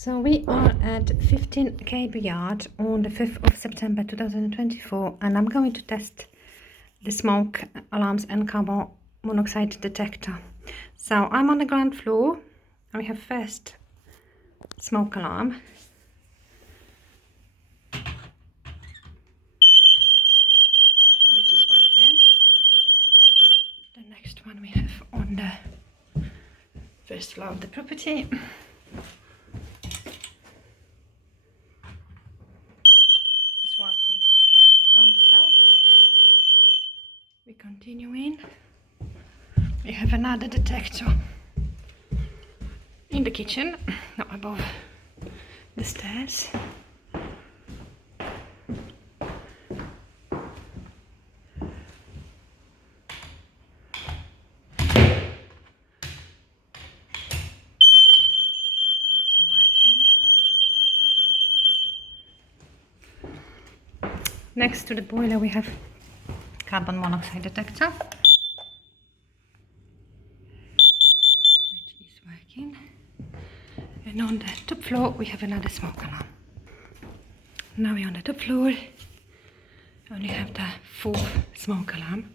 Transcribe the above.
So we are at 15 kb yard on the 5th of September 2024, and I'm going to test the smoke alarms and carbon monoxide detector. So I'm on the ground floor and we have first smoke alarm. Which is working. The next one we have on the first floor of the property. Working also. We continue in. We have another detector in the kitchen, not above the stairs. So working. Next to the boiler we have carbon monoxide detector, which is working. And on the top floor we have another smoke alarm. Now we're on the top floor and we have the fourth smoke alarm.